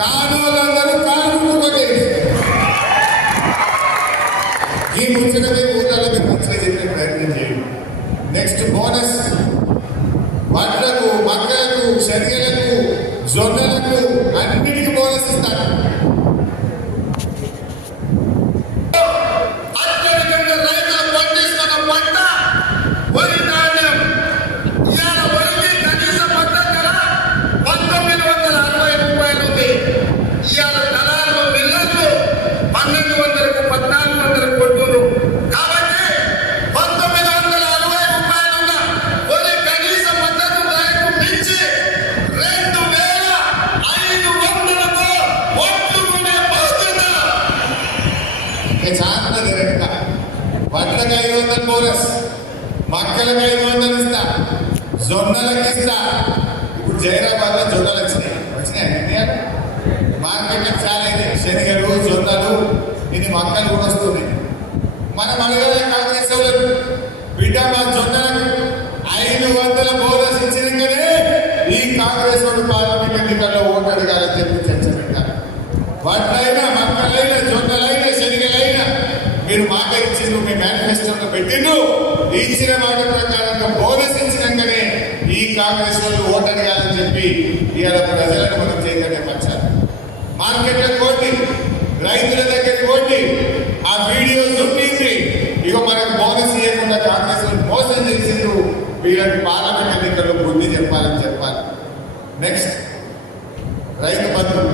కానోళ్ళందరూ కాలు కొట్టేది ఈ ముచ్చటమే ఊళ్ళలో ముచ్చట చెప్పే ప్రయత్నం చేయండి. నెక్స్ట్ బోనస్ పంటలకు మక్కలకు శరీరకు జొన్నలు ఇంకా చార్మిన తిరగట వడ్లకు ఐదు వందలు బోనస్ మక్కలకు ఐదు వందలు ఇస్తా జొన్నలకు ఇస్తా ఇప్పుడు జైరాబాద్లో జొన్నలు వచ్చినాయి వచ్చినాయి మార్కెట్ చాలా ఇది శనగలు జొన్నలు ఇది మక్కలు కూడా వస్తుంది మనం అడగలే కాంగ్రెస్ బిడ్డ మా జొన్నలకు ఐదు వందల పెట్టిండు ఇచ్చిన మాట ప్రకారంగా బోనస్ ఇచ్చినాకనే ఈ కాంగ్రెస్ వాళ్ళు ఓటని కాదని చెప్పి ఇవాళ ప్రజలను మనం చైతన్యం వచ్చారు మార్కెట్ల కోటి రైతుల దగ్గర కోటి ఆ వీడియో చుట్టింది. ఇక మనకు బోధన చేయకుండా కాంగ్రెస్ మోసం చేసిండ్రు. వీళ్ళని పార్లమెంట్ ఎన్నికల్లో బుద్ధి చెప్పాలని చెప్పాలి. నెక్స్ట్ రైతు బంధువు